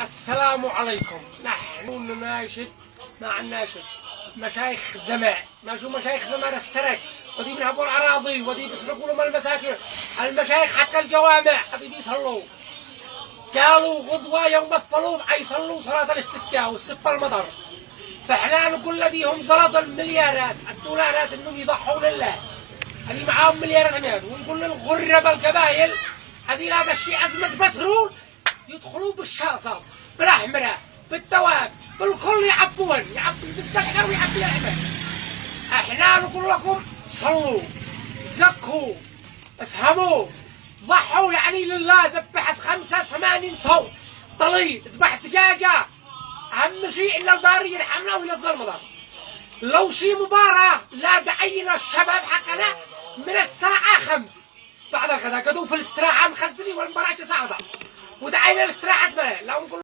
السلام عليكم. نحن نناشد مع الناشد مشايخ دماء، ماشوا مشايخ دماء السرق ودي بينهبوا الأراضي ودي بيسرقوا لهم المساكن. المشايخ حتى الجوامع هذي بيصلوا، قالوا غدوة يوم الثلوث حيصلوا صلاة الاستسقاء والسب المطر. فاحنا نقول لديهم زلط المليارات الدولارات انهم يضحوا لله، هذه معاهم مليارات أميات. ونقول للغرباء القبائل هذه لا شيء أزمة بترول يدخلوا بالشاصة بالأحمرة بالدواب بالكل يعبون بالزكر ويعبي الأحمر. احنا نقول لكم صلوا زكوا افهموا ضحوا يعني لله. ذبحت 85 صوت طلي، ذبحت دجاجة. أهم شيء إن الباري يرحمنا وينزل المطر. لو شي مباراة لا دعينا الشباب حقنا من الساعة 5 بعد الغداء، قدوا في الاستراحة مخزنين والمباراة ساعة ودعينا الاستراحة. لو نقول